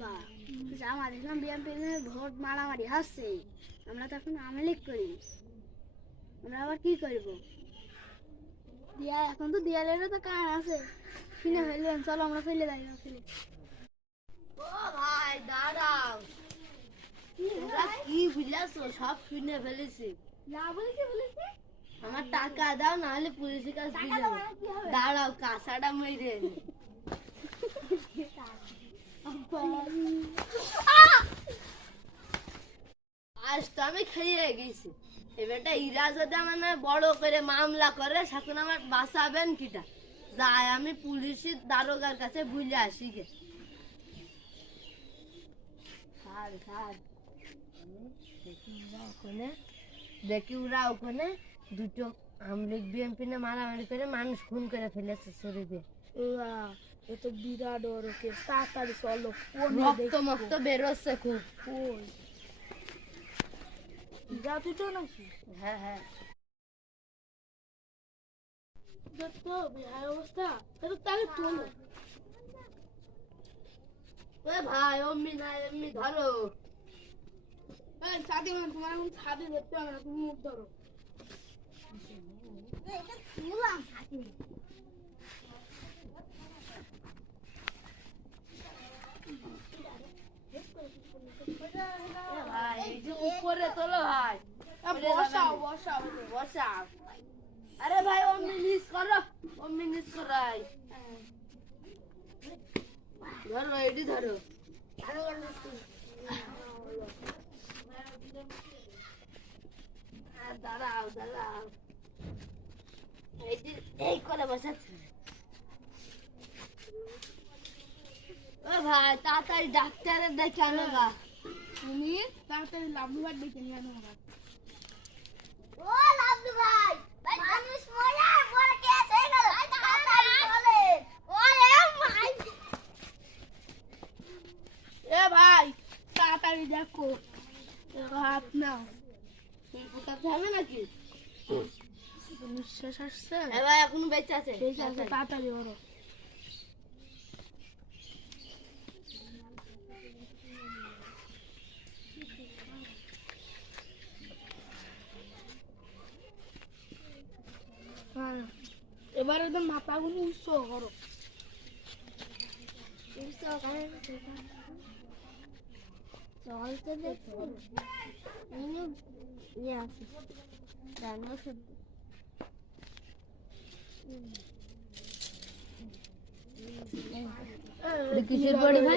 বাবা আমার দেখলাম বিএনপি ভোট মারামারি হচ্ছে, আমরা তো এখন আওয়ামী লীগ করি, আমরা আবার কি করবো? দিয়া এখন তো দেয়ালেরও তো কান আছে, কিনে ফেলবেন, চলো আমরা ফেলে যাই না ফেলে। ও ভাই দাঁড়াও, কি বুঝলাছো? সব কিনে ফেলেছি। যা বলেছি আমার টাকা দাও, নাহলে পুলিশের কাছে দিয়ে যাবো। দাঁড়াও, কাঁচাটা মেরে এনে। আজ তো আমি খেয়ে গেছি। এবারটা ইরা যদি আমার নামে বড় করে মামলা করে, সেখন আমার বাঁচাবেন কিটা? যাই আমি পুলিশের দারোগার কাছে বুঝে আসি গে। দেখি ওরা ওখানে দুটো আমলিগ বিএমপি না মারামারি করে মানুষ খুন করে ফেলেছে শরীরে। এ তো বিরাট বড় কেস, তাড়াতাড়ি চলো। রক্ত মক্ত বেরোচ্ছে খুব। যা দুটো নাকি? হ্যাঁ হ্যাঁ, দেখো বিহার অবস্থা, এটা তাহলে চলো। ভাই অমনি না এমনি ধরো। এই সাথে তোমার এখন ছাদে ধরতে হবে না, তুমি মুখ ধরো। ভাই এই যে উপরে তোলো ভাই, বসাও বসাও। বসাও। আরে ভাই অমনি নিচ করো, অমনি নিচ করাই। ধরো এটি ধরো। দাঁড়াও দাঁড়াও, এই করে বসাচ্ছি। ও ভাই তাড়াতাড়ি ডাক্তারের দেখে আনো গা। তুমি তাড়াতাড়ি লাভলু ভাই ডেকে নিয়ে আনো আমার। ও লাভলু ভাই, ভাই মানুষ মরে বড় কেস হয়ে গেল, তাড়াতাড়ি চলে। ওরে ভাই, এ ভাই তাড়াতাড়ি দেখো, হাত নাও। কোথাতে হবে নাকি? নিঃশ্বাস আসছে, এ ভাই এখনো বেঁচে আছে। বেশি আছে, তাড়াতাড়ি ওরো। হ্যাঁ, এবার একদম মাথাগুলো উৎস করো। চলতে দেখো কিসের বড়ি ভাই?